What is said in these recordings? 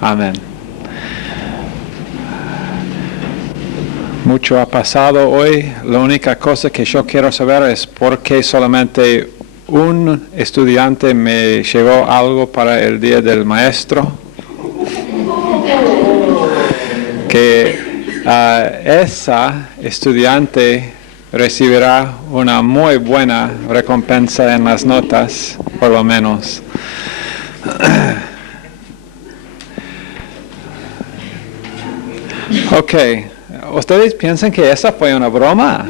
Amén. Mucho ha pasado hoy. La única cosa que yo quiero saber es por qué solamente un estudiante me llevó algo para el Día del Maestro. Que esa estudiante recibirá una muy buena recompensa en las notas, por lo menos. Ok, ¿ustedes piensan que esa fue una broma?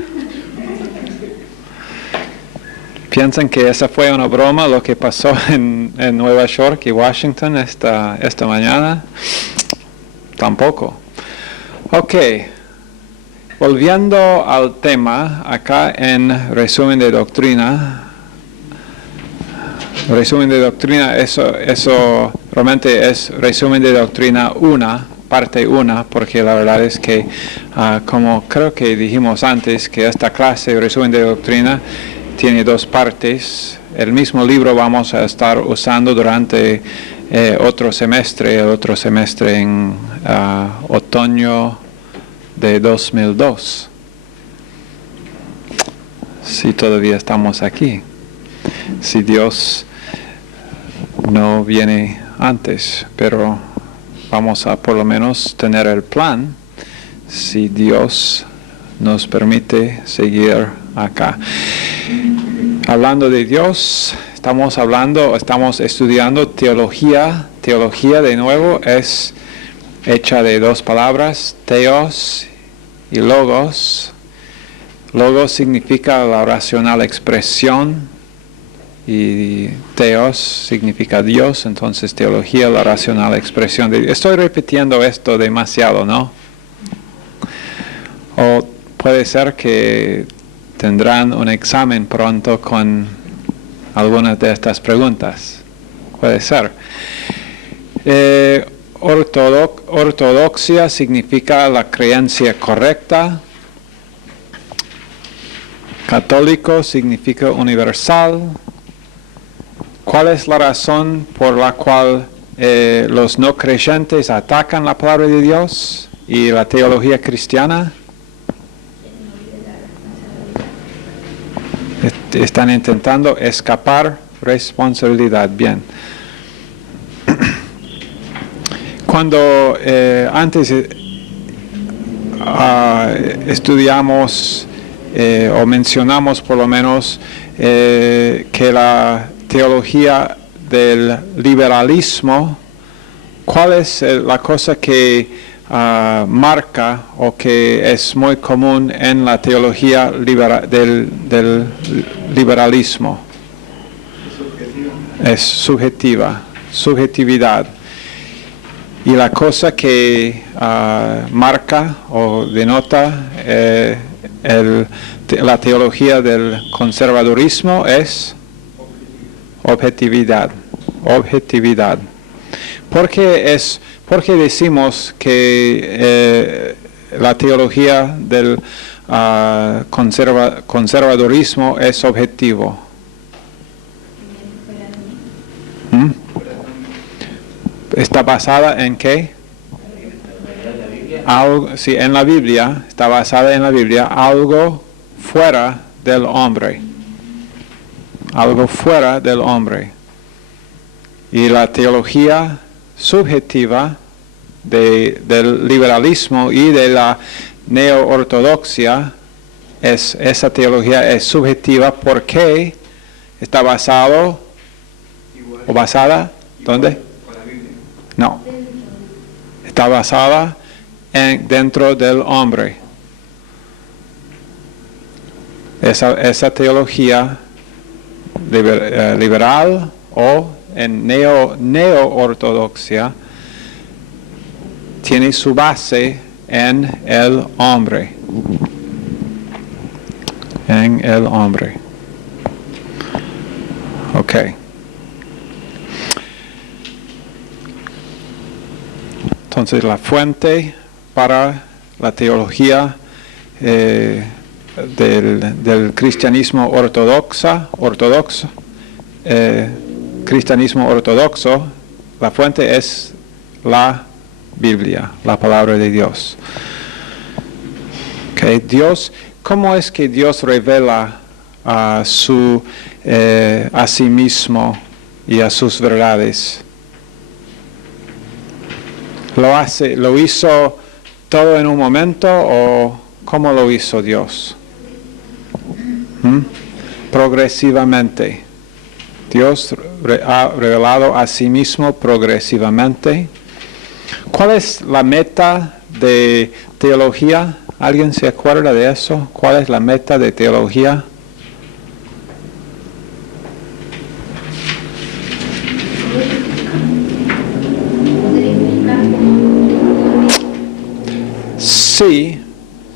¿Piensan que esa fue una broma lo que pasó en Nueva York y Washington esta mañana? Tampoco. Ok, volviendo al tema, acá en resumen de doctrina, eso realmente es resumen de doctrina 1, parte 1, porque la verdad es que, como creo que dijimos antes, que esta clase, resumen de doctrina, tiene 2 partes. El mismo libro vamos a estar usando durante otro semestre en otoño de 2002. Si todavía estamos aquí. Si Dios no viene antes, pero vamos a por lo menos tener el plan si Dios nos permite seguir acá. Hablando de Dios, estamos estudiando teología. Teología, de nuevo, es hecha de 2 palabras, theos y logos. Logos significa la racional expresión y theos significa Dios, entonces teología, la racional expresión de Dios. Estoy repitiendo esto demasiado, ¿no? O puede ser que tendrán un examen pronto con algunas de estas preguntas. Puede ser. Ortodoxia significa la creencia correcta. Católico significa universal. ¿Cuál es la razón por la cual los no creyentes atacan la palabra de Dios y la teología cristiana? Están intentando escapar responsabilidad. Bien. Cuando antes estudiamos o mencionamos por lo menos que la teología del liberalismo, ¿cuál es la cosa que marca o que es muy común en la teología del liberalismo? Es subjetividad. Y la cosa que marca o denota la teología del conservadurismo es objetividad. ¿Por qué decimos que la teología del conservadurismo es objetivo? ¿Está basada en qué? Sí, en la Biblia, está basada en la Biblia, algo fuera del hombre. Algo fuera del hombre. Y la teología subjetiva del liberalismo y de la neo-ortodoxia, esa teología es subjetiva porque está basada, ¿dónde? No, está basada dentro del hombre. Esa teología liberal o en neo-ortodoxia tiene su base en el hombre. En el hombre. Ok. Entonces la fuente para la teología del cristianismo ortodoxo, cristianismo ortodoxo, la fuente es la Biblia, la palabra de Dios. Okay, Dios, ¿cómo es que Dios revela a sí mismo y a sus verdades? ¿Lo hizo todo en un momento o cómo lo hizo Dios? Progresivamente. Dios ha revelado a sí mismo progresivamente. ¿Cuál es la meta de teología? ¿Alguien se acuerda de eso? ¿Cuál es la meta de teología?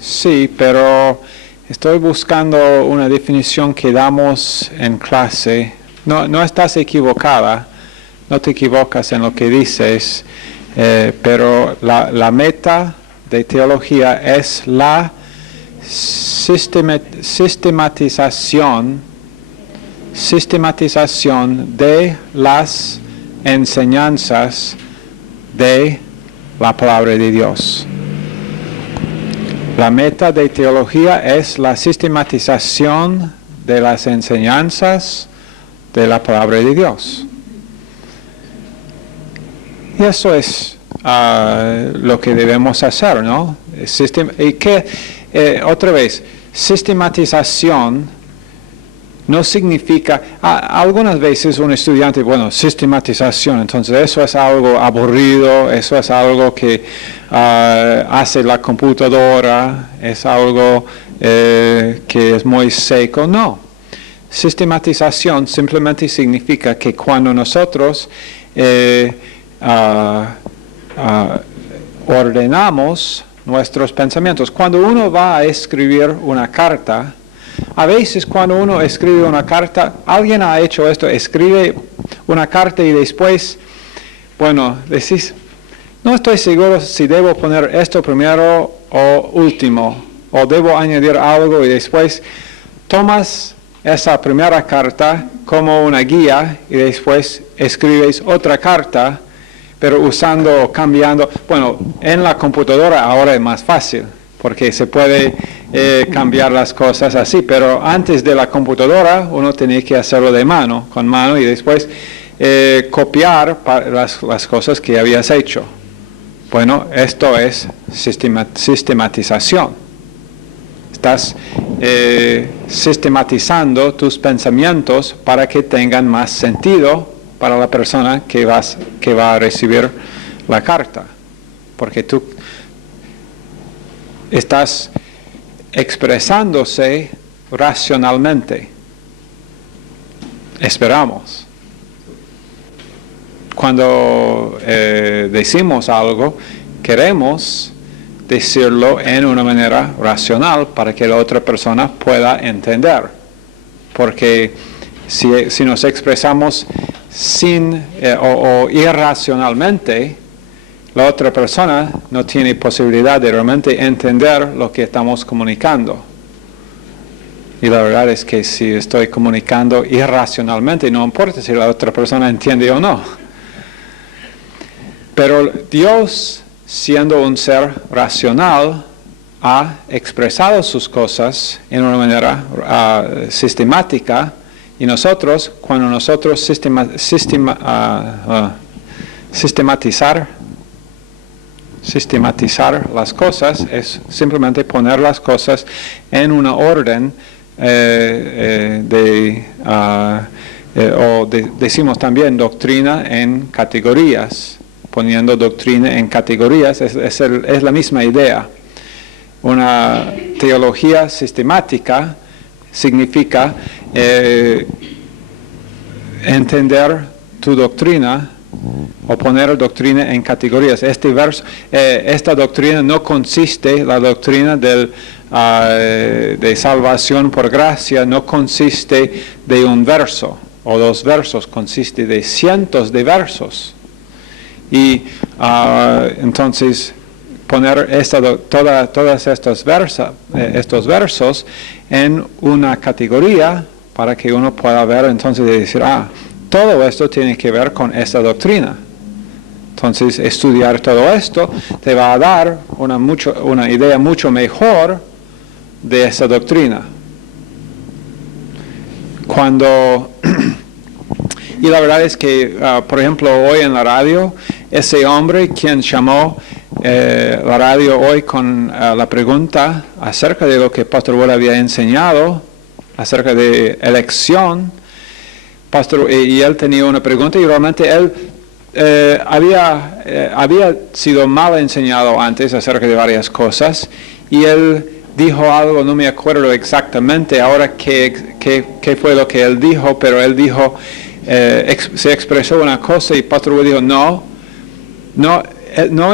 Sí, pero estoy buscando una definición que damos en clase. No estás equivocada, no te equivocas en lo que dices, pero la meta de teología es la sistematización de las enseñanzas de la palabra de Dios. La meta de teología es la sistematización de las enseñanzas de la palabra de Dios. Y eso es lo que debemos hacer, ¿no? Otra vez, sistematización no significa, algunas veces un estudiante, sistematización, entonces eso es algo aburrido, eso es algo que hace la computadora, es algo que es muy seco. No, sistematización simplemente significa que cuando nosotros ordenamos nuestros pensamientos, cuando uno va a escribir una carta, a veces cuando uno escribe una carta, alguien ha hecho esto, escribe una carta y después, decís, no estoy seguro si debo poner esto primero o último, o debo añadir algo y después tomas esa primera carta como una guía y después escribes otra carta, pero cambiando, en la computadora ahora es más fácil, porque se puede cambiar las cosas así, pero antes de la computadora uno tenía que hacerlo con mano y después copiar las cosas que habías hecho. Esto es sistematización. Estás sistematizando tus pensamientos para que tengan más sentido para la persona que va a recibir la carta, porque tú estás expresándose racionalmente. Esperamos. Cuando decimos algo, queremos decirlo en una manera racional para que la otra persona pueda entender. Porque si nos expresamos o irracionalmente, la otra persona no tiene posibilidad de realmente entender lo que estamos comunicando. Y la verdad es que si estoy comunicando irracionalmente, no importa si la otra persona entiende o no. Pero Dios, siendo un ser racional, ha expresado sus cosas en una manera sistemática, y nosotros, cuando nosotros sistematizar las cosas es simplemente poner las cosas en una orden decimos también doctrina en categorías. Poniendo doctrina en categorías es la misma idea. Una teología sistemática significa entender tu doctrina o poner doctrina en categorías. Esta doctrina no consiste, la doctrina de salvación por gracia no consiste de un verso o dos versos, consiste de cientos de versos. Y entonces poner todas estos versos en una categoría para que uno pueda ver entonces y decir, todo esto tiene que ver con esta doctrina. Entonces, estudiar todo esto te va a dar una idea mucho mejor de esa doctrina. Y la verdad es que, por ejemplo, hoy en la radio, ese hombre quien llamó la radio hoy con la pregunta acerca de lo que Pastor Wood había enseñado, acerca de elección, y él tenía una pregunta y realmente él había sido mal enseñado antes acerca de varias cosas, y él dijo algo, no me acuerdo exactamente ahora qué fue lo que él dijo, pero él dijo, se expresó una cosa y Pastor Wood dijo, no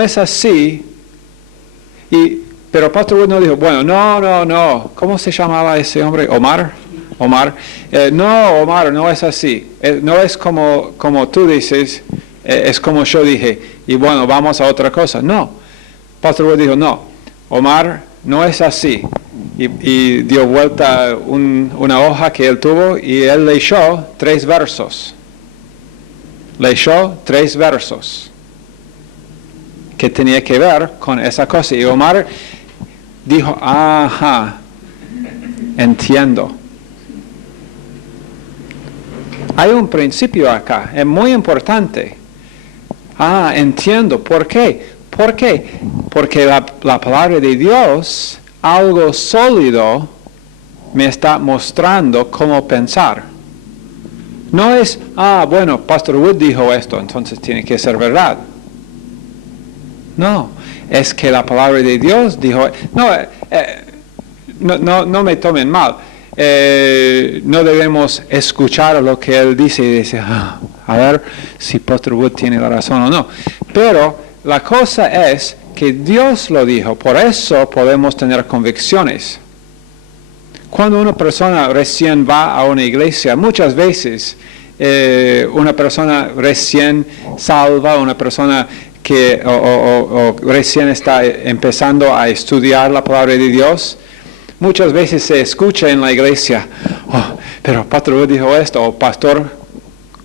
es así. Pero Pastor Wood no dijo, bueno, no, ¿cómo se llamaba ese hombre? Omar, no, Omar, no es así, no es como tú dices, es como yo dije, y bueno, vamos a otra cosa. No, Pastor Wood dijo, no, Omar, no es así, y dio vuelta una hoja que él tuvo, y él leyó 3 versos, que tenía que ver con esa cosa, y Omar dijo, ajá, entiendo. Hay un principio acá, es muy importante. Entiendo. ¿Por qué? Porque la palabra de Dios, algo sólido, me está mostrando cómo pensar. No es, bueno, Pastor Wood dijo esto, entonces tiene que ser verdad. No, es que la palabra de Dios dijo, no me tomen mal. No debemos escuchar lo que él dice y decir, a ver si Pastor Wood tiene la razón o no. Pero la cosa es que Dios lo dijo, por eso podemos tener convicciones. Cuando una persona recién va a una iglesia, muchas veces una persona recién salva, una persona que o recién está empezando a estudiar la palabra de Dios, muchas veces se escucha en la iglesia, pero Pastor Wood dijo esto, o pastor,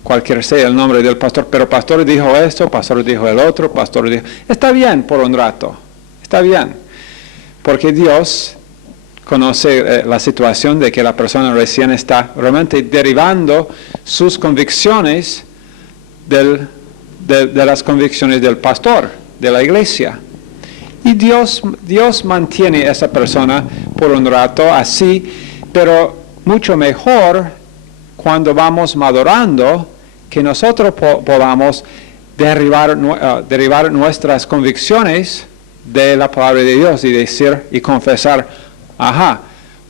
cualquier sea el nombre del pastor, pero pastor dijo esto, pastor dijo el otro, pastor dijo... Está bien por un rato, está bien, porque Dios conoce la situación de que la persona recién está realmente derivando sus convicciones de las convicciones del pastor, de la iglesia. Y Dios mantiene a esa persona por un rato así, pero mucho mejor cuando vamos madurando, que nosotros podamos derivar nuestras convicciones de la palabra de Dios y decir y confesar,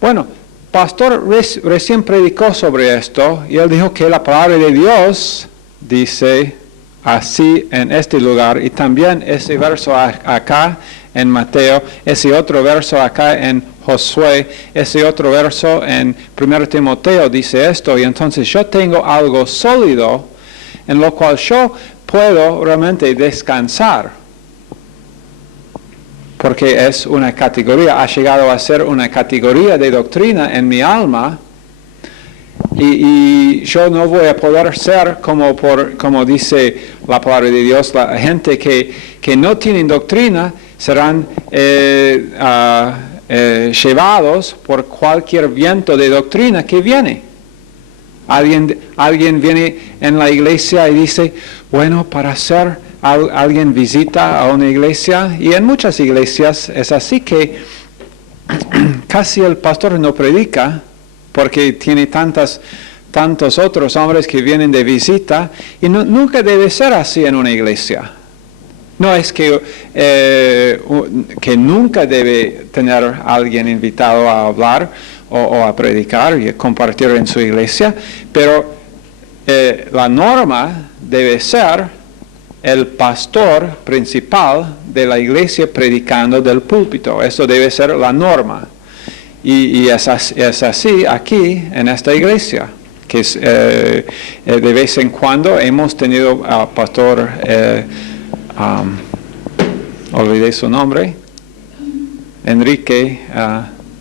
bueno, pastor recién predicó sobre esto y él dijo que la palabra de Dios dice así en este lugar, y también ese verso acá en Mateo, ese otro verso acá en Josué, ese otro verso en 1 Timoteo dice esto, y entonces yo tengo algo sólido en lo cual yo puedo realmente descansar, porque es una categoría, ha llegado a ser una categoría de doctrina en mi alma, y yo no voy a poder ser como dice la palabra de Dios, la gente que no tienen doctrina serán llevados por cualquier viento de doctrina que viene. Alguien viene en la iglesia y dice, bueno, alguien visita a una iglesia, y en muchas iglesias es así que casi el pastor no predica, porque tiene tantos otros hombres que vienen de visita, y nunca debe ser así en una iglesia. No es que nunca debe tener a alguien invitado a hablar o a predicar y a compartir en su iglesia, pero la norma debe ser el pastor principal de la iglesia predicando del púlpito. Eso debe ser la norma. Y es así aquí en esta iglesia, que de vez en cuando hemos tenido al pastor, olvidé su nombre, Enrique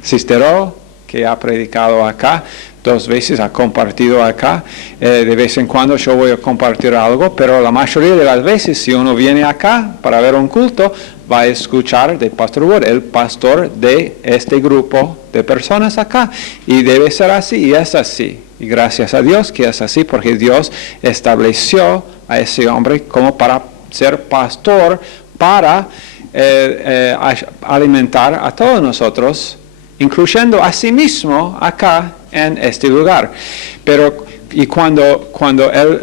Cistero, que ha predicado acá, 2 veces ha compartido acá. De vez en cuando yo voy a compartir algo, pero la mayoría de las veces si uno viene acá para ver un culto, va a escuchar de Pastor Wood, el pastor de este grupo de personas acá. Y debe ser así, y es así. Y gracias a Dios que es así, porque Dios estableció a ese hombre como para ser pastor, para alimentar a todos nosotros, incluyendo a sí mismo acá en este lugar. Pero y cuando él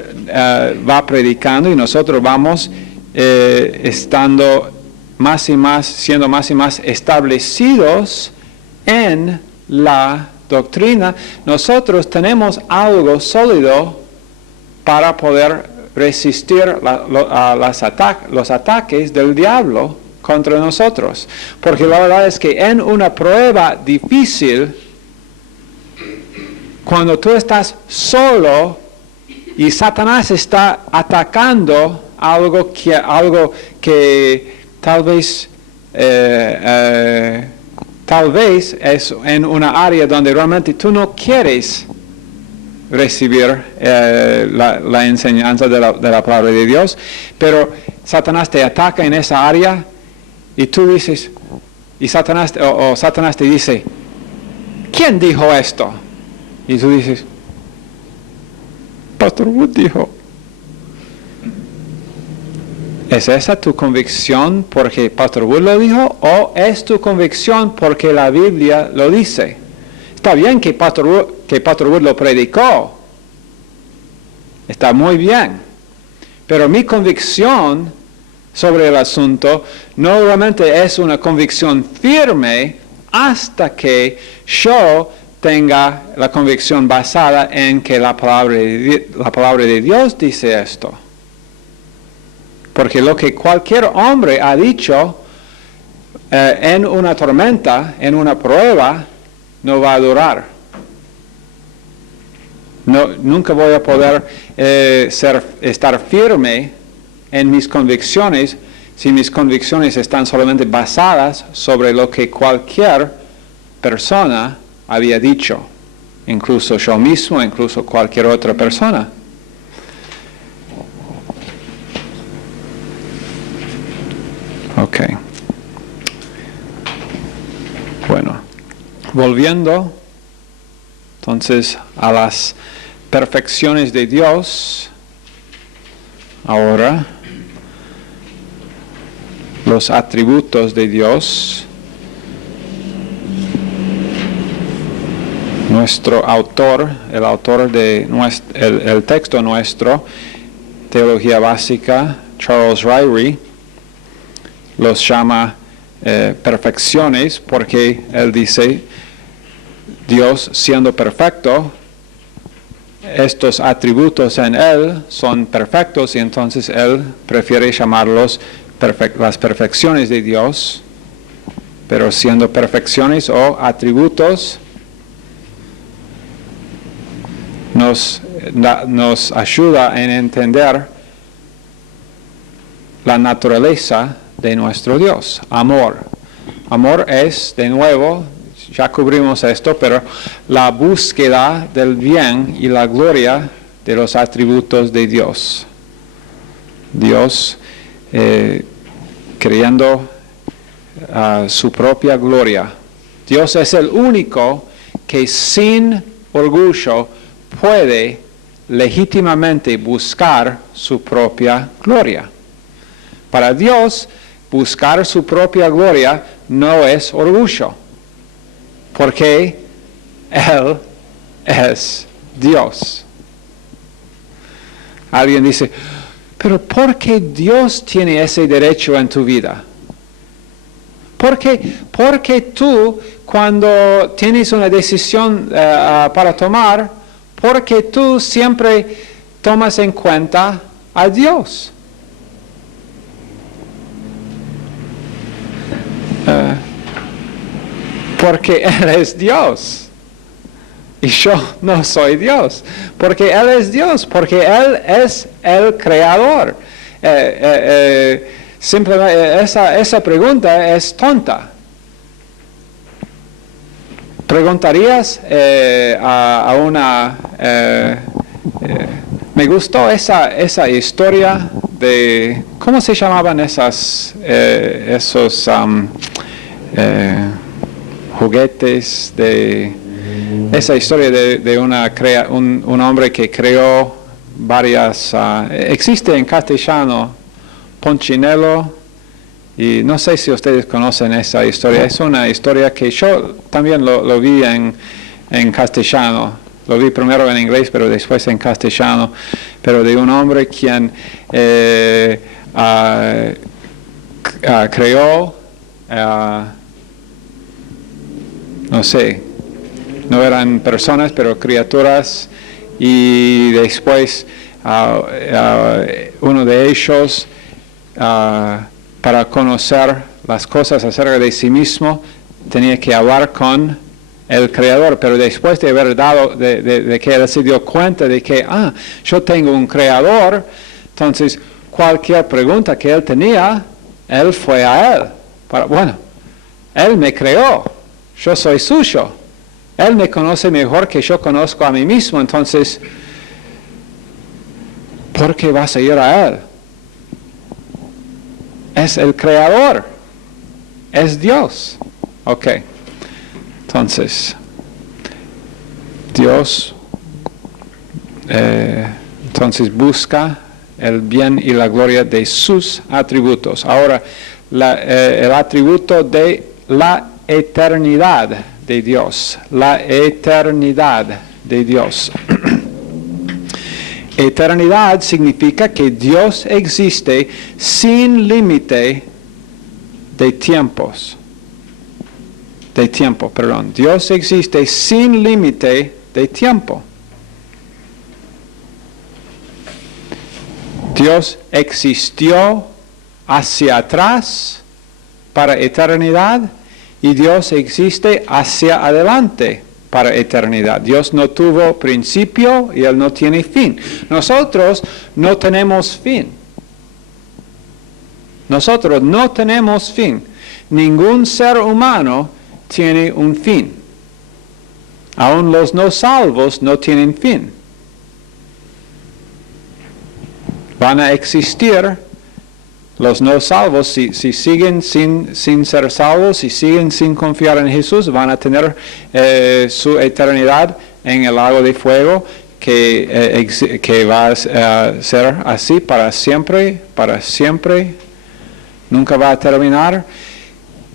va predicando y nosotros vamos estando más y más, siendo más y más establecidos en la doctrina, nosotros tenemos algo sólido para poder resistir los ataques del diablo contra nosotros. Porque la verdad es que en una prueba difícil, cuando tú estás solo y Satanás está atacando algo que tal vez es en una área donde realmente tú no quieres recibir la enseñanza de la palabra de Dios, pero Satanás te ataca en esa área y tú dices, y Satanás te dice, ¿quién dijo esto? Y tú dices, Pastor Wood dijo. ¿Es esa tu convicción porque Pastor Wood lo dijo o es tu convicción porque la Biblia lo dice? Está bien que Pastor Wood lo predicó. Está muy bien. Pero mi convicción sobre el asunto no realmente es una convicción firme hasta que yo tenga la convicción basada en que la palabra de Dios dice esto. Porque lo que cualquier hombre ha dicho en una tormenta, en una prueba, no va a durar. Nunca voy a poder estar firme en mis convicciones si mis convicciones están solamente basadas sobre lo que cualquier persona había dicho, incluso yo mismo, incluso cualquier otra persona. Ok. Bueno, volviendo entonces a las perfecciones de Dios, ahora los atributos de Dios. Nuestro autor, el autor de el texto nuestro, Teología Básica, Charles Ryrie, los llama perfecciones porque él dice, Dios siendo perfecto, estos atributos en él son perfectos y entonces él prefiere llamarlos las perfecciones de Dios, pero siendo perfecciones o atributos, nos ayuda en entender la naturaleza de nuestro Dios. Amor. Amor es, de nuevo, ya cubrimos esto, pero la búsqueda del bien y la gloria de los atributos de Dios. Dios creyendo su propia gloria. Dios es el único que sin orgullo puede legítimamente buscar su propia gloria. Para Dios, buscar su propia gloria no es orgullo, porque Él es Dios. Alguien dice, pero ¿por qué Dios tiene ese derecho en tu vida? ¿Por qué tú, cuando tienes una decisión para tomar, por qué tú siempre tomas en cuenta a Dios? Porque Él es Dios y yo no soy Dios, porque Él es Dios, porque Él es el creador. Simplemente esa pregunta es tonta, ¿Preguntarías a una... me gustó esa historia de... ¿Cómo se llamaban esos juguetes? Esa historia de un hombre que creó varias... existe en castellano, Ponchinello, y no sé si ustedes conocen esa historia. Es una historia que yo también lo vi en castellano. Lo vi primero en inglés, pero después en castellano. Pero de un hombre quien creó, no sé, no eran personas, pero criaturas. Y después uno de ellos... para conocer las cosas acerca de sí mismo, tenía que hablar con el Creador, pero después de haber de que él se dio cuenta de que, yo tengo un Creador, entonces cualquier pregunta que él tenía, él fue a él. Bueno, él me creó, yo soy suyo, él me conoce mejor que yo conozco a mí mismo, entonces, ¿por qué vas a ir a él? Es el Creador, es Dios. Ok, entonces, Dios entonces busca el bien y la gloria de sus atributos. Ahora, el atributo de la eternidad de Dios, la eternidad de Dios. Eternidad significa que Dios existe sin límite de tiempos. Dios existe sin límite de tiempo. Dios existió hacia atrás para eternidad y Dios existe hacia adelante para eternidad. Dios no tuvo principio y Él no tiene fin. Nosotros no tenemos fin. Nosotros no tenemos fin. Ningún ser humano tiene un fin. Aún los no salvos no tienen fin. Van a existir los no salvos, si siguen sin ser salvos, si siguen sin confiar en Jesús, van a tener su eternidad en el lago de fuego que va a ser así para siempre, nunca va a terminar.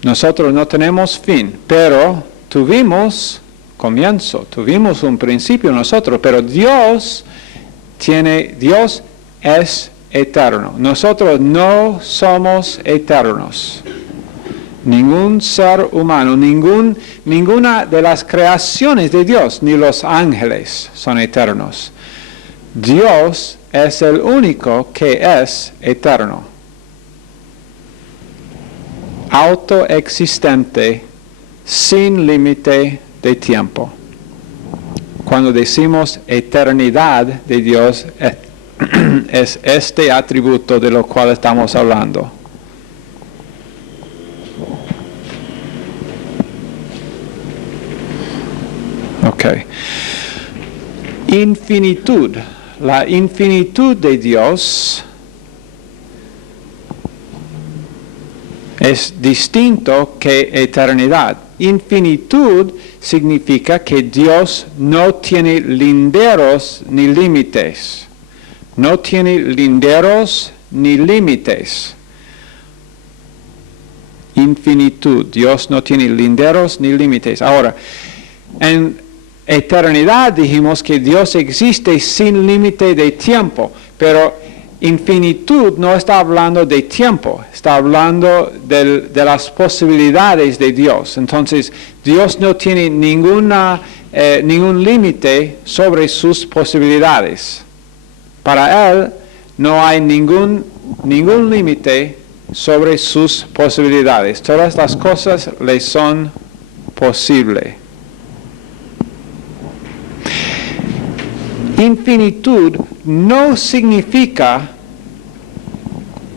Nosotros no tenemos fin, pero tuvimos comienzo, tuvimos un principio nosotros, pero Dios es eterno. Nosotros no somos eternos. Ningún ser humano, ninguna de las creaciones de Dios, ni los ángeles son eternos. Dios es el único que es eterno. Autoexistente, sin límite de tiempo. Cuando decimos eternidad de Dios, es este atributo de lo cual estamos hablando. Ok. Infinitud. La infinitud de Dios es distinto que eternidad. Infinitud significa que Dios no tiene linderos ni límites. No tiene linderos ni límites. Infinitud. Dios no tiene linderos ni límites. Ahora, en eternidad dijimos que Dios existe sin límite de tiempo, pero infinitud no está hablando de tiempo, está hablando de las posibilidades de Dios. Entonces, Dios no tiene ningún límite sobre sus posibilidades. Para Él no hay ningún límite sobre sus posibilidades. Todas las cosas le son posibles. Infinitud no significa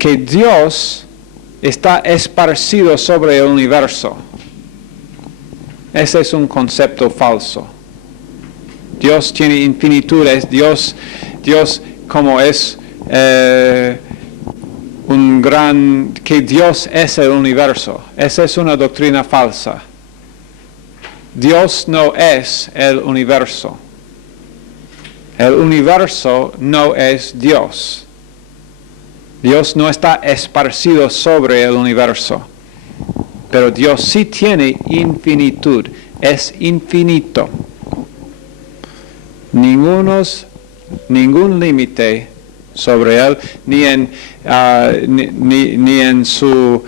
que Dios está esparcido sobre el universo. Ese es un concepto falso. Dios tiene infinitudes, Dios como es que Dios es el universo. Esa es una doctrina falsa. Dios no es el universo. El universo no es Dios. Dios no está esparcido sobre el universo. Pero Dios sí tiene infinitud. Es infinito. Ningún límite sobre él, ni en sus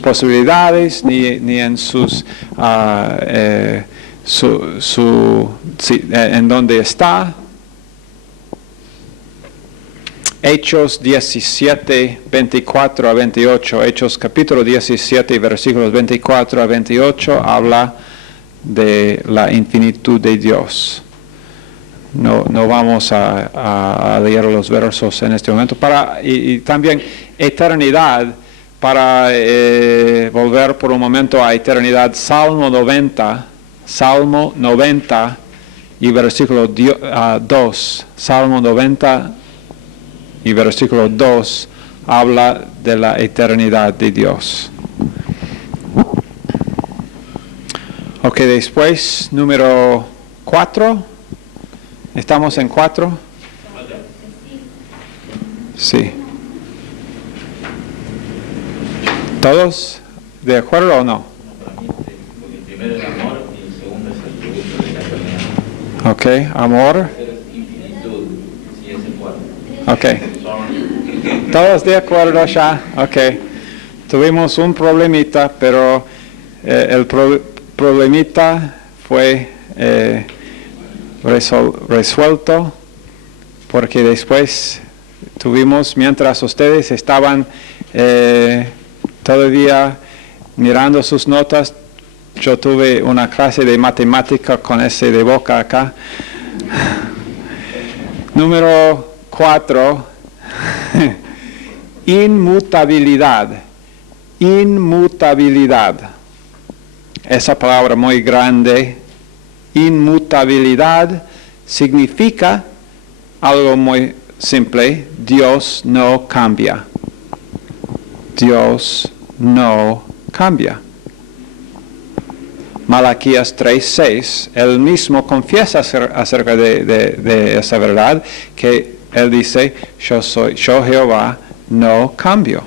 posibilidades, ni en en donde está. Hechos 17, 24 a 28, Hechos capítulo 17, versículos 24 a 28, habla de la infinitud de Dios. No vamos a leer los versos en este momento. Y también eternidad, para volver por un momento a eternidad, Salmo 90 y versículo 2. Salmo 90 y versículo 2 habla de la eternidad de Dios. Ok, después, número 4. ¿Estamos en 4? Sí. ¿Todos de acuerdo o no? El primero es amor y el segundo es el producto de la eternidad. Ok, amor. Infinitud, sí es el 4. Ok. ¿Todos de acuerdo ya? Ok. Tuvimos un problemita, pero el problemita fue resuelto, porque después tuvimos, mientras ustedes estaban todavía mirando sus notas, yo tuve una clase de matemática con ese de boca acá. Número 4, inmutabilidad. Inmutabilidad. Esa palabra muy grande. Inmutabilidad significa algo muy simple: Dios no cambia. Dios no cambia. Malaquías 3:6, él mismo confiesa acerca de esa verdad, que él dice: yo Jehová no cambio.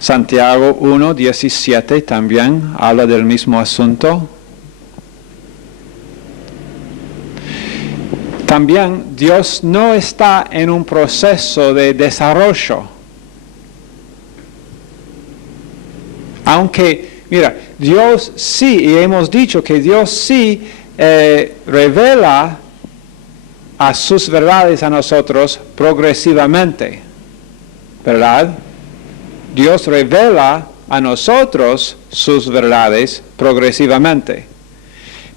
Santiago 1:17 también habla del mismo asunto. También Dios no está en un proceso de desarrollo. Aunque, mira, Dios sí, y hemos dicho que Dios sí revela a sus verdades a nosotros progresivamente, ¿verdad? Dios revela a nosotros sus verdades progresivamente.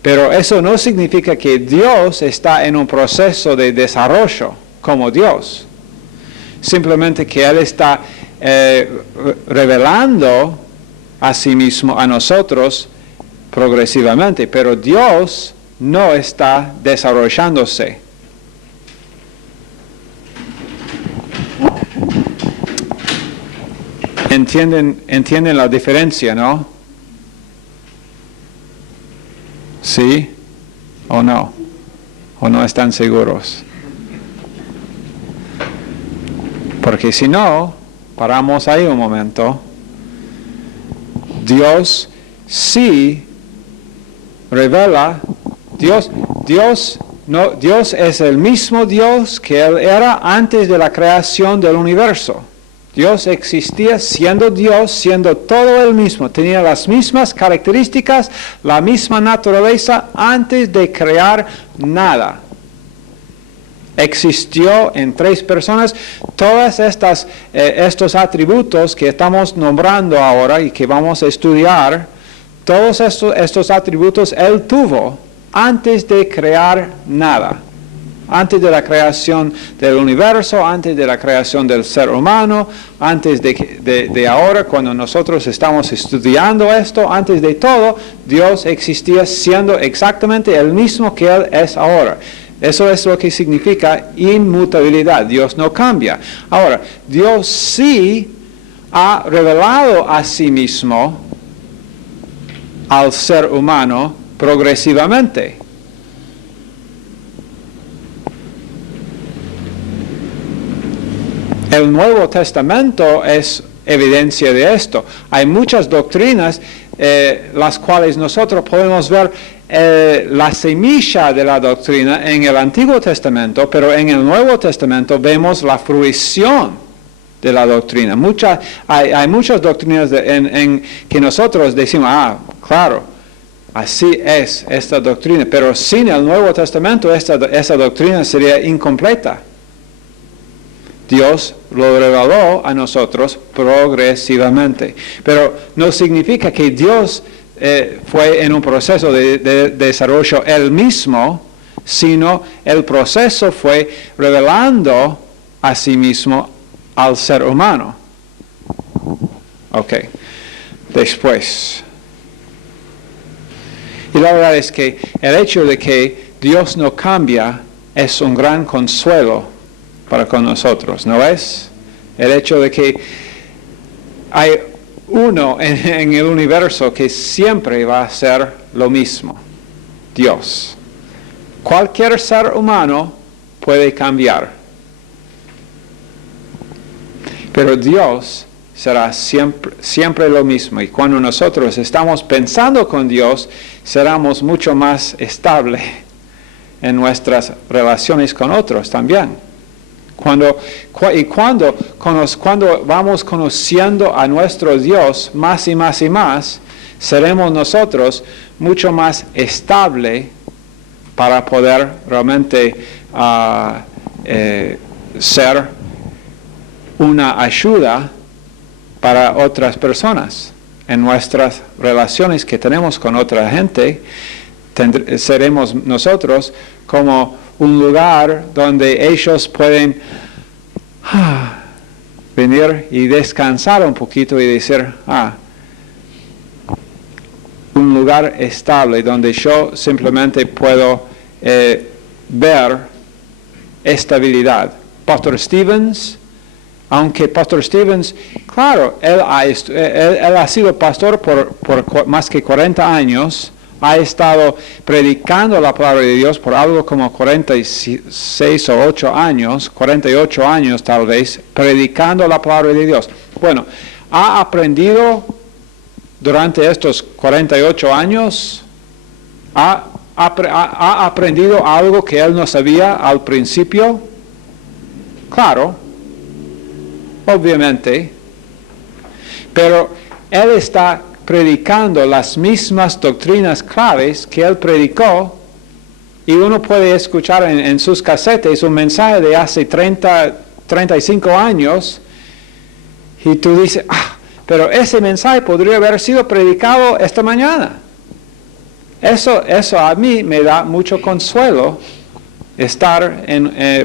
Pero eso no significa que Dios está en un proceso de desarrollo como Dios. Simplemente que Él está revelando a sí mismo a nosotros progresivamente. Pero Dios no está desarrollándose. ¿Entienden la diferencia, no? ¿Sí o no? ¿O no están seguros? Porque si no, paramos ahí un momento. Dios sí revela. Dios es el mismo Dios que Él era antes de la creación del universo. Dios existía siendo Dios, siendo todo Él mismo. Tenía las mismas características, la misma naturaleza antes de crear nada. Existió en 3 personas. Todas estos atributos que estamos nombrando ahora y que vamos a estudiar, todos estos atributos Él tuvo antes de crear nada. antes de la creación del universo, antes de la creación del ser humano, antes de ahora, cuando nosotros estamos estudiando esto, antes de todo, Dios existía siendo exactamente el mismo que Él es ahora. Eso es lo que significa inmutabilidad. Dios no cambia. Ahora, Dios sí ha revelado a sí mismo al ser humano progresivamente. El Nuevo Testamento es evidencia de esto. Hay muchas doctrinas las cuales nosotros podemos ver la semilla de la doctrina en el Antiguo Testamento, pero en el Nuevo Testamento vemos la fruición de la doctrina. Hay muchas doctrinas que nosotros decimos, claro, así es esta doctrina, pero sin el Nuevo Testamento esa doctrina sería incompleta. Dios lo reveló a nosotros progresivamente, pero no significa que Dios fue en un proceso de desarrollo Él mismo, sino el proceso fue revelando a sí mismo al ser humano. Ok, después. Y la verdad es que el hecho de que Dios no cambia es un gran consuelo para con nosotros, ¿no es? El hecho de que hay uno en el universo que siempre va a ser lo mismo, Dios. Cualquier ser humano puede cambiar, pero Dios será siempre lo mismo. Y cuando nosotros estamos pensando con Dios, seremos mucho más estables en nuestras relaciones con otros también. Cuando vamos conociendo a nuestro Dios más y más y más, seremos nosotros mucho más estables para poder realmente ser una ayuda para otras personas. En nuestras relaciones que tenemos con otra gente, seremos nosotros como un lugar donde ellos pueden venir y descansar un poquito y decir, un lugar estable donde yo simplemente puedo ver estabilidad. Pastor Stevens, aunque Pastor Stevens, claro, él ha sido pastor por más que 40 años, ha estado predicando la palabra de Dios por algo como 46 o 48 años tal vez, predicando la palabra de Dios. Bueno, ha aprendido durante estos 48 años, ha aprendido algo que él no sabía al principio. Claro, obviamente, pero él está predicando las mismas doctrinas claves que él predicó, y uno puede escuchar en sus casetes un mensaje de hace 35 años, y tú dices, pero ese mensaje podría haber sido predicado esta mañana. Eso a mí me da mucho consuelo, estar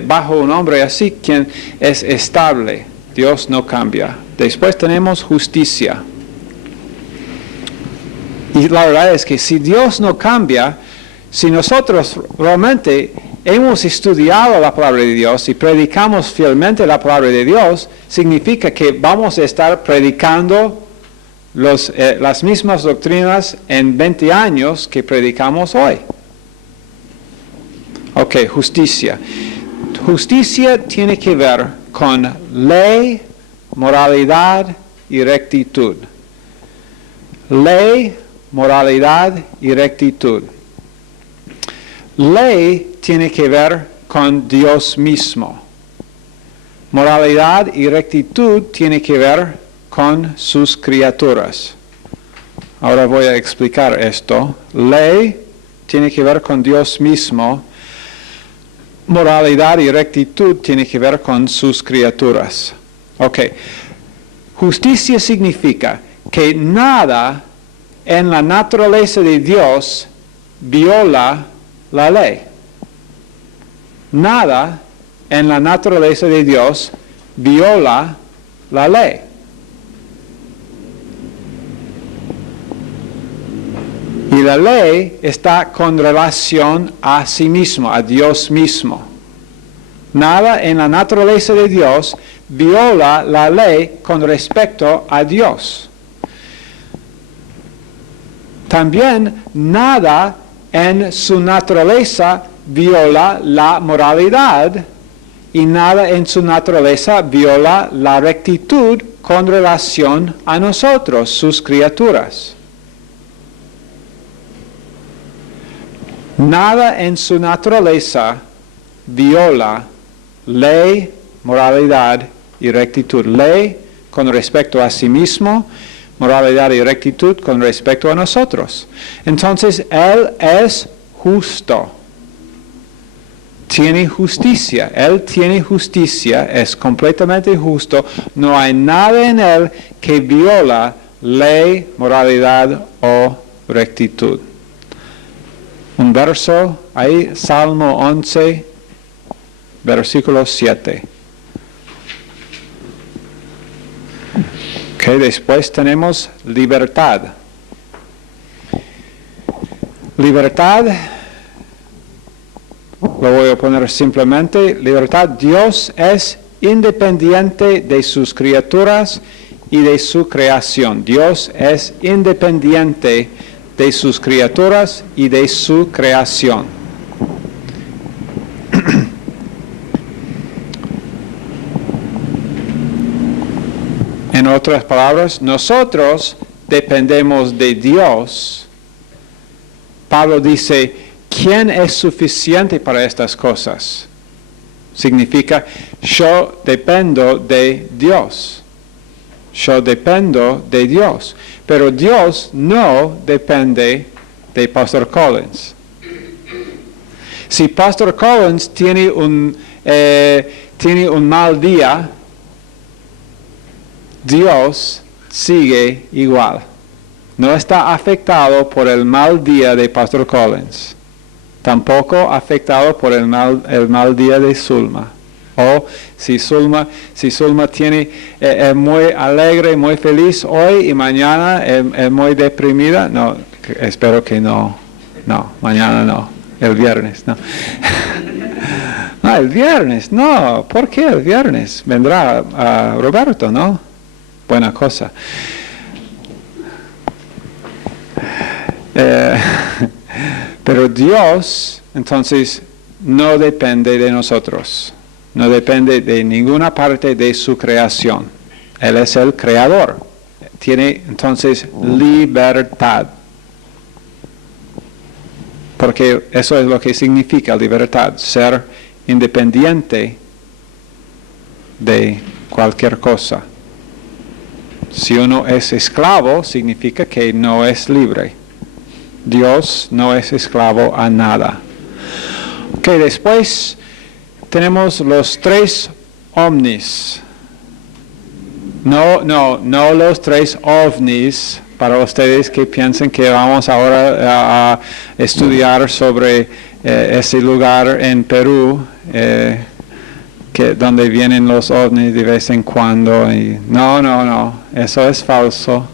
bajo un hombre así, quien es estable. Dios no cambia. Después tenemos justicia. Y la verdad es que si Dios no cambia, si nosotros realmente hemos estudiado la palabra de Dios y predicamos fielmente la palabra de Dios, significa que vamos a estar predicando las mismas doctrinas en 20 años que predicamos hoy. Ok, justicia. Justicia tiene que ver con ley, moralidad y rectitud. Ley, moralidad y rectitud. Ley tiene que ver con Dios mismo. Moralidad y rectitud tiene que ver con sus criaturas. Ahora voy a explicar esto. Ley tiene que ver con Dios mismo. Moralidad y rectitud tiene que ver con sus criaturas. Ok. Justicia significa que nada en la naturaleza de Dios viola la ley. nada en la naturaleza de Dios viola la ley. Y la ley está con relación a sí mismo, a Dios mismo. Nada en la naturaleza de Dios viola la ley con respecto a Dios. También nada en su naturaleza viola la moralidad y nada en su naturaleza viola la rectitud con relación a nosotros, sus criaturas. Nada en su naturaleza viola ley, moralidad y rectitud. Ley con respecto a sí mismo, moralidad y rectitud con respecto a nosotros. Entonces, Él es justo. Tiene justicia. Él tiene justicia, es completamente justo. No hay nada en Él que viola ley, moralidad o rectitud. Un verso ahí, Salmo 11, versículo 7. Ok, después tenemos libertad. Libertad, lo voy a poner simplemente, libertad. Dios es independiente de sus criaturas y de su creación. Dios es independiente de sus criaturas y de su creación. En otras palabras, nosotros dependemos de Dios. Pablo dice, ¿quién es suficiente para estas cosas? Significa, yo dependo de Dios. Yo dependo de Dios. Pero Dios no depende de Pastor Collins. Si Pastor Collins tiene un mal día, Dios sigue igual. No está afectado por el mal día de Pastor Collins. Tampoco afectado por el mal día de Zulma. O si Zulma tiene muy alegre, muy feliz hoy y mañana es muy deprimida. No, espero que no. No, mañana no. El viernes, no. No, el viernes, no. ¿Por qué el viernes? Vendrá Roberto, ¿no? Buena cosa. Pero Dios, entonces, no depende de nosotros. No depende de ninguna parte de su creación. Él es el creador. Tiene entonces libertad. Porque eso es lo que significa libertad, ser independiente de cualquier cosa. Si uno es esclavo, significa que no es libre. Dios no es esclavo a nada. Ok, después tenemos los tres ovnis. No los tres ovnis, para ustedes que piensen que vamos ahora a estudiar sobre ese lugar en Perú, donde vienen los ovnis de vez en cuando. No, eso es falso.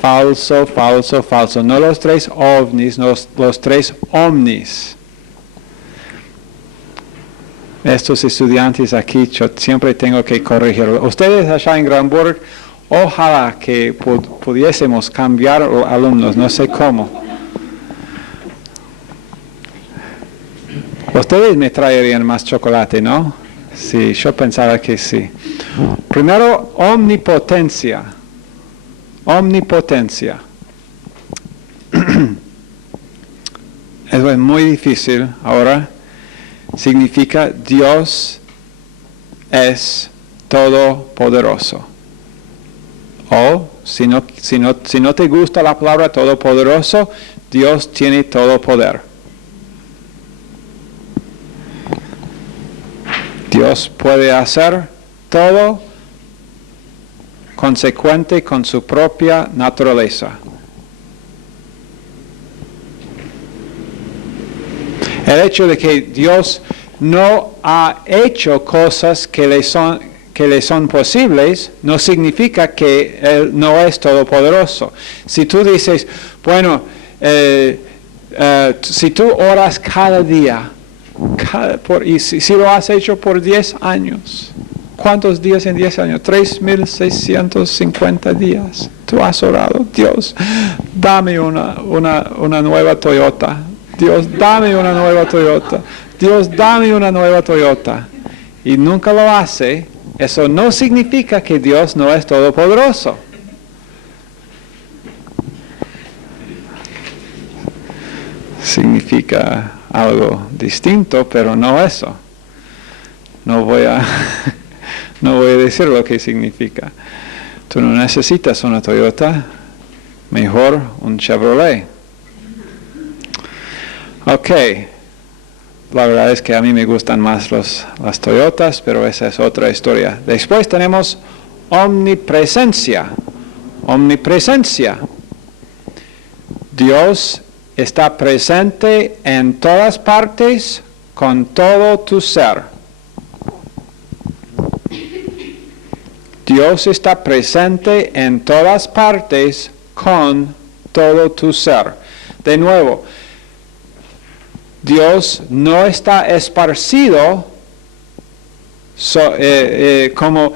Falso. No los tres ovnis, los tres omnis. Estos estudiantes aquí, yo siempre tengo que corregirlo. Ustedes allá en Granburg, ojalá que pudiésemos cambiar alumnos, no sé cómo. Ustedes me traerían más chocolate, ¿no? Sí, yo pensaba que sí. Primero, omnipotencia. Omnipotencia. Eso es muy difícil ahora. Significa Dios es todopoderoso. O, si no te gusta la palabra todopoderoso, Dios tiene todo poder. Dios puede hacer todo consecuente con su propia naturaleza. El hecho de que Dios no ha hecho cosas que le son posibles, no significa que Él no es todopoderoso. Si tú dices, bueno, si tú oras cada día, y si lo has hecho por 10 años, ¿cuántos días en 10 años? 3,650 días. Tú has orado, Dios, dame una nueva Toyota. Dios, dame una nueva Toyota. Dios, dame una nueva Toyota. Y nunca lo hace. Eso no significa que Dios no es todopoderoso. Significa algo distinto, pero no eso. No voy a decir lo que significa. Tú no necesitas una Toyota, mejor un Chevrolet. Ok, la verdad es que a mí me gustan más las Toyotas, pero esa es otra historia. Después tenemos omnipresencia. Omnipresencia. Dios está presente en todas partes con todo tu ser. Dios está presente en todas partes con todo tu ser. De nuevo, Dios no está esparcido como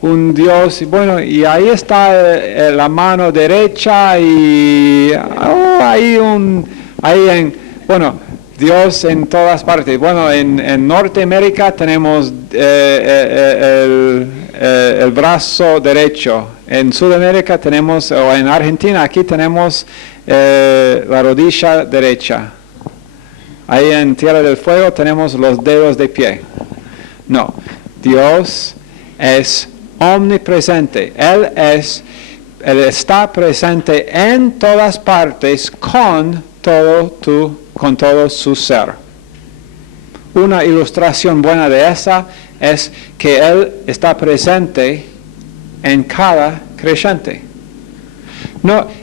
un Dios, bueno, y ahí está la mano derecha y Dios en todas partes. Bueno, en Norteamérica tenemos el brazo derecho. En Sudamérica tenemos, o en Argentina, aquí tenemos la rodilla derecha. Ahí en Tierra del Fuego tenemos los dedos de pie. No, Dios es omnipresente. Él está presente en todas partes con todo su ser. Una ilustración buena de esa es que Él está presente en cada creyente.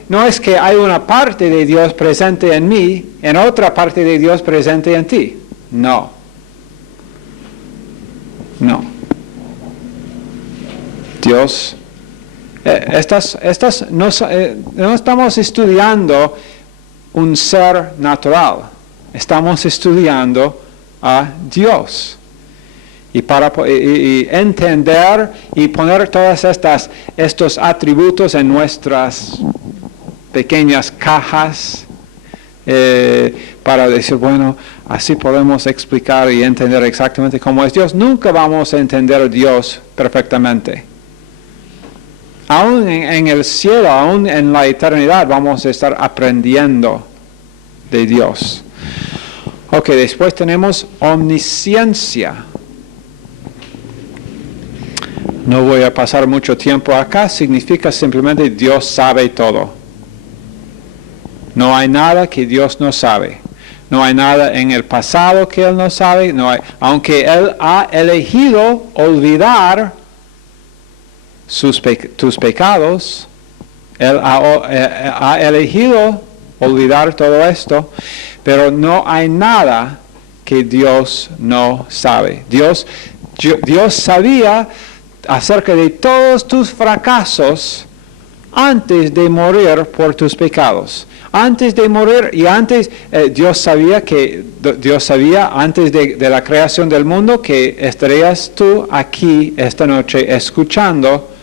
No es que hay una parte de Dios presente en mí, en otra parte de Dios presente en ti. No. Dios, no estamos estudiando un ser natural, estamos estudiando a Dios. Y para entender y poner todos estos atributos en nuestras pequeñas cajas, para decir, bueno, así podemos explicar y entender exactamente cómo es Dios. Nunca vamos a entender a Dios perfectamente. Aún en el cielo, aún en la eternidad, vamos a estar aprendiendo de Dios. Ok, después tenemos omnisciencia. No voy a pasar mucho tiempo acá, significa simplemente Dios sabe todo. No hay nada que Dios no sabe. No hay nada en el pasado que Él no sabe. Aunque Él ha elegido olvidar tus pecados, Él ha elegido olvidar todo esto, pero no hay nada que Dios no sabe. Dios sabía acerca de todos tus fracasos antes de morir por tus pecados. Antes de morir y antes, Dios sabía antes de la creación del mundo que estarías tú aquí esta noche escuchando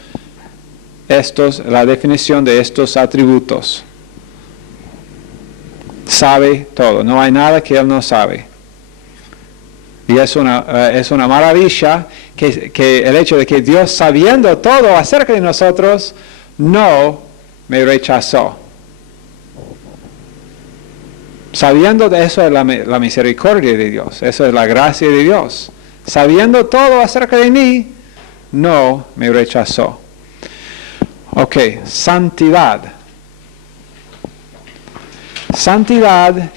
la definición de estos atributos. Sabe todo, no hay nada que Él no sabe. Y es una maravilla que el hecho de que Dios, sabiendo todo acerca de nosotros, no me rechazó. Sabiendo de eso es la misericordia de Dios, eso es la gracia de Dios. Sabiendo todo acerca de mí, no me rechazó. Ok, santidad. Santidad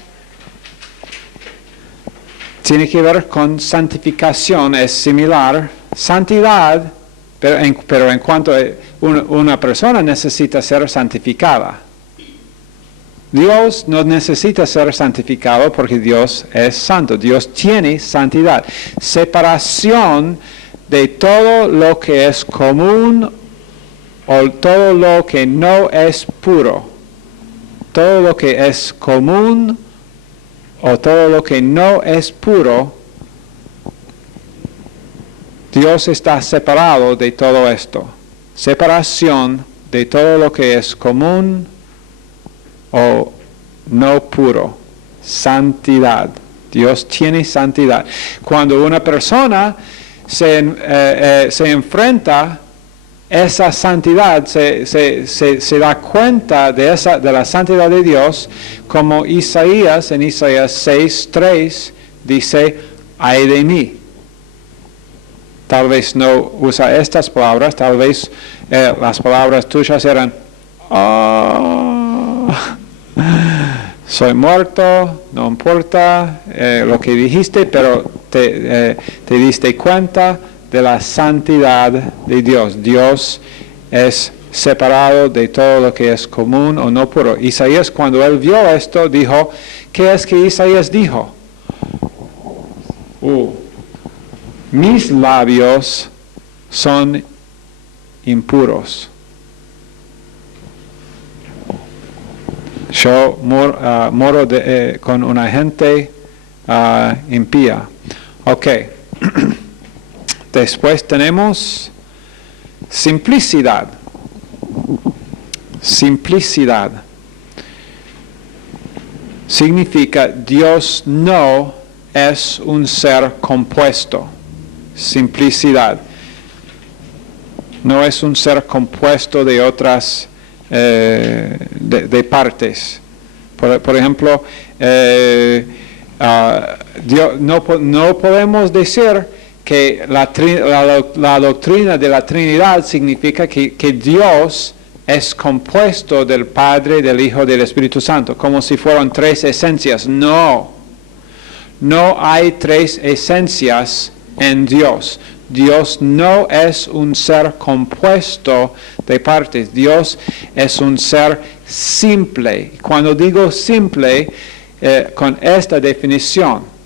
tiene que ver con santificación, es similar. Santidad, pero en cuanto a una persona necesita ser santificada. Dios no necesita ser santificado porque Dios es santo. Dios tiene santidad. Separación de todo lo que es común o todo lo que no es puro. Todo lo que es común o todo lo que no es puro, Dios está separado de todo esto. Separación de todo lo que es común o no puro. Santidad. Dios tiene santidad. Cuando una persona se enfrenta esa santidad, se da cuenta de la santidad de Dios, como Isaías, en Isaías 6:3, dice, ay de mí. Tal vez no usa estas palabras, tal vez las palabras tuyas eran, soy muerto, no importa lo que dijiste, pero te diste cuenta de la santidad de Dios. Dios es separado de todo lo que es común o no puro. Isaías, cuando él vio esto, dijo, ¿qué es que Isaías dijo? Mis labios son impuros. Yo moro con una gente impía. Ok. Después tenemos simplicidad. Simplicidad. Significa Dios no es un ser compuesto. Simplicidad. No es un ser compuesto de otras de partes. Por ejemplo, Dios, no podemos decir que la doctrina de la Trinidad significa que Dios es compuesto del Padre, del Hijo y del Espíritu Santo, como si fueran tres esencias. No hay tres esencias en Dios. Dios no es un ser compuesto de partes. Dios es un ser simple. Cuando digo simple, con esta definición,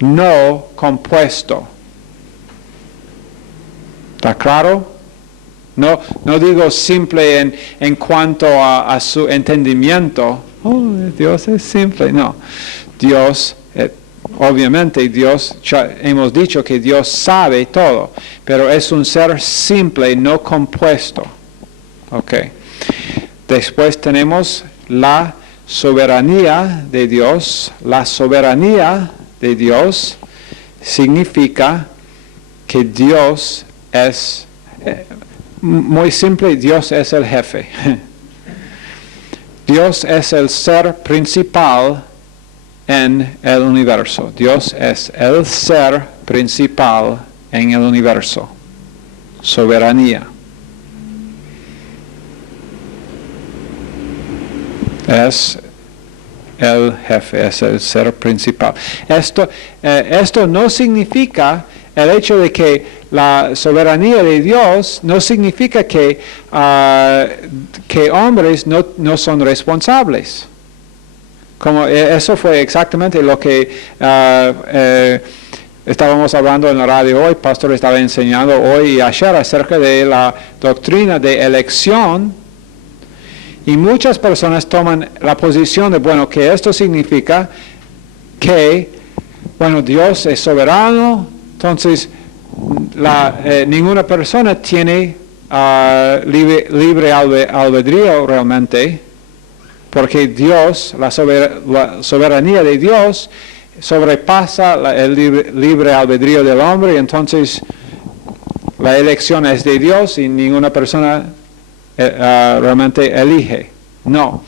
no compuesto. ¿Está claro? No digo simple en cuanto a su entendimiento. Dios es simple. No. Dios, obviamente Dios, ya hemos dicho que Dios sabe todo, pero es un ser simple, no compuesto. Ok. Después tenemos la soberanía de Dios. La soberanía de Dios significa que Dios es, muy simple, Dios es el jefe. Dios es el ser principal en el universo. Dios es el ser principal en el universo. Soberanía. Es el jefe, es el ser principal. Esto no significa, el hecho de que la soberanía de Dios no significa que hombres no son responsables. Como eso fue exactamente lo que estábamos hablando en la radio hoy. El pastor estaba enseñando hoy y ayer acerca de la doctrina de elección. Y muchas personas toman la posición de, bueno, que esto significa que, bueno, Dios es soberano, entonces ninguna persona tiene libre albedrío realmente, porque Dios, la soberanía de Dios sobrepasa el libre albedrío del hombre, y entonces la elección es de Dios y ninguna persona realmente elige. No.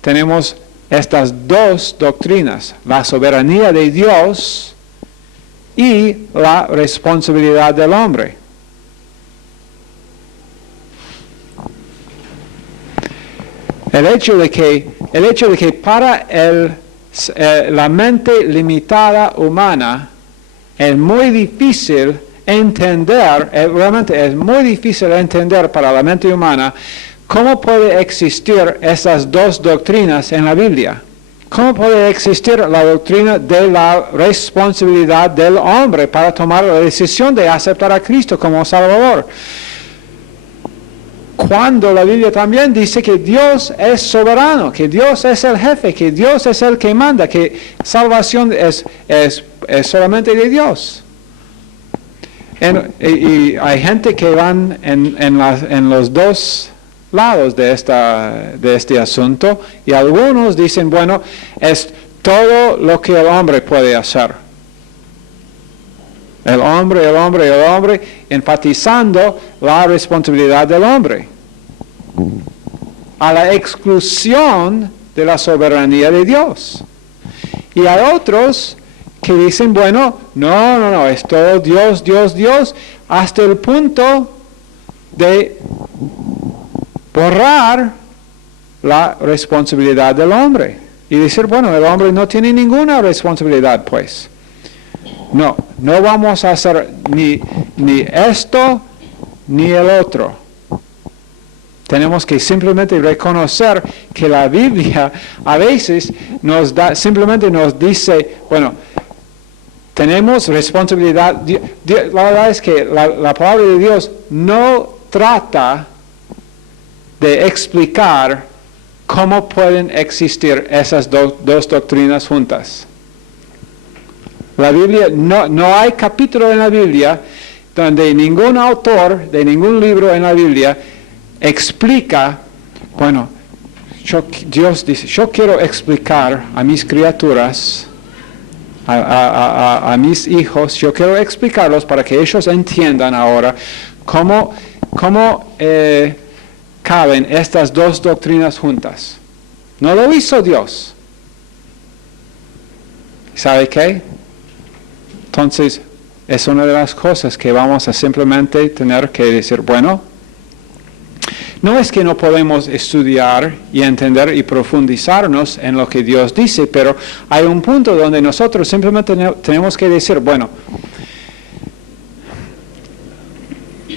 Tenemos estas dos doctrinas, la soberanía de Dios y la responsabilidad del hombre. El hecho de que para la mente limitada humana es muy difícil entender, realmente es muy difícil entender para la mente humana ¿cómo puede existir esas dos doctrinas en la Biblia? ¿Cómo puede existir la doctrina de la responsabilidad del hombre para tomar la decisión de aceptar a Cristo como Salvador? Cuando la Biblia también dice que Dios es soberano, que Dios es el jefe, que Dios es el que manda, que salvación es solamente de Dios. Y hay gente que van en los dos lados de este asunto, y algunos dicen, bueno, es todo lo que el hombre puede hacer. El hombre, enfatizando la responsabilidad del hombre, a la exclusión de la soberanía de Dios. Y hay otros que dicen, bueno, no, es todo Dios, hasta el punto de borrar la responsabilidad del hombre. Y decir, bueno, el hombre no tiene ninguna responsabilidad, pues. No vamos a hacer ni esto ni el otro. Tenemos que simplemente reconocer que la Biblia a veces simplemente nos dice, bueno, tenemos responsabilidad. La verdad es que la palabra de Dios no trata de explicar cómo pueden existir esas dos doctrinas juntas. La Biblia, no hay capítulo en la Biblia donde ningún autor de ningún libro en la Biblia explica, bueno, Dios dice, yo quiero explicar a mis criaturas, a mis hijos, yo quiero explicarlos para que ellos entiendan ahora cómo caben estas dos doctrinas juntas. No lo hizo Dios. ¿Sabe qué? Entonces, es una de las cosas que vamos a simplemente tener que decir, bueno, no es que no podemos estudiar y entender y profundizarnos en lo que Dios dice, pero hay un punto donde nosotros simplemente tenemos que decir, bueno,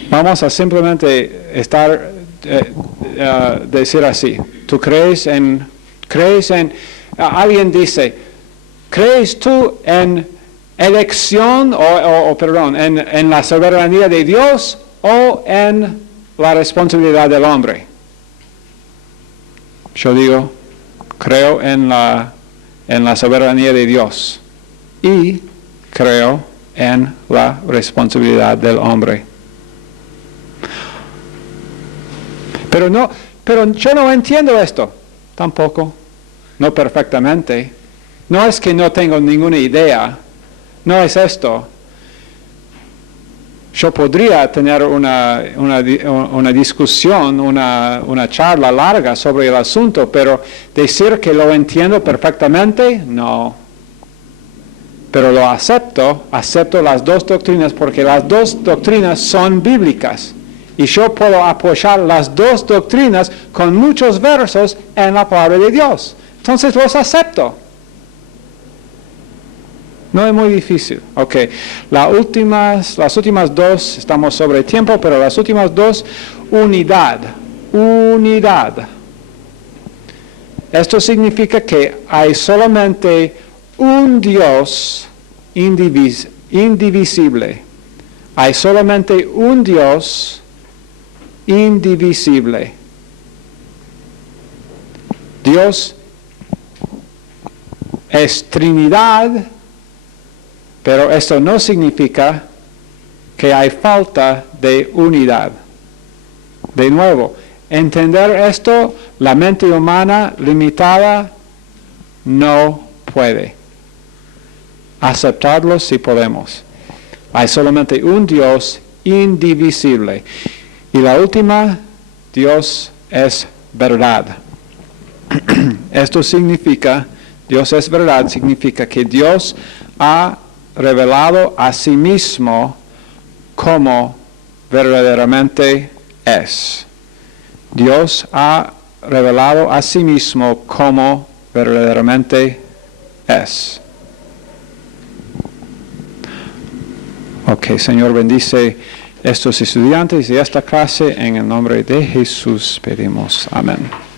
vamos a simplemente decir así, tú crees en, alguien dice, ¿crees tú en elección en la soberanía de Dios o en la responsabilidad del hombre? Yo digo, creo en la soberanía de Dios y creo en la responsabilidad del hombre. Pero yo no entiendo esto, tampoco, no perfectamente. No es que no tengo ninguna idea, no es esto. Yo podría tener una discusión, una charla larga sobre el asunto, pero decir que lo entiendo perfectamente, no. Pero lo acepto las dos doctrinas porque las dos doctrinas son bíblicas. Y yo puedo apoyar las dos doctrinas con muchos versos en la palabra de Dios. Entonces los acepto. No es muy difícil. Ok, las últimas dos, estamos sobre tiempo, pero las últimas dos, unidad. Esto significa que hay solamente un Dios indivisible. Hay solamente un Dios indivisible. Dios es Trinidad, pero esto no significa que hay falta de unidad. De nuevo, entender esto, la mente humana limitada no puede. Aceptarlo si podemos. Hay solamente un Dios indivisible. Y la última, Dios es verdad. Esto significa, Dios es verdad, significa que Dios ha revelado a sí mismo como verdaderamente es. Dios ha revelado a sí mismo como verdaderamente es. Ok, Señor, bendice estos estudiantes y esta clase. En el nombre de Jesús pedimos. Amén.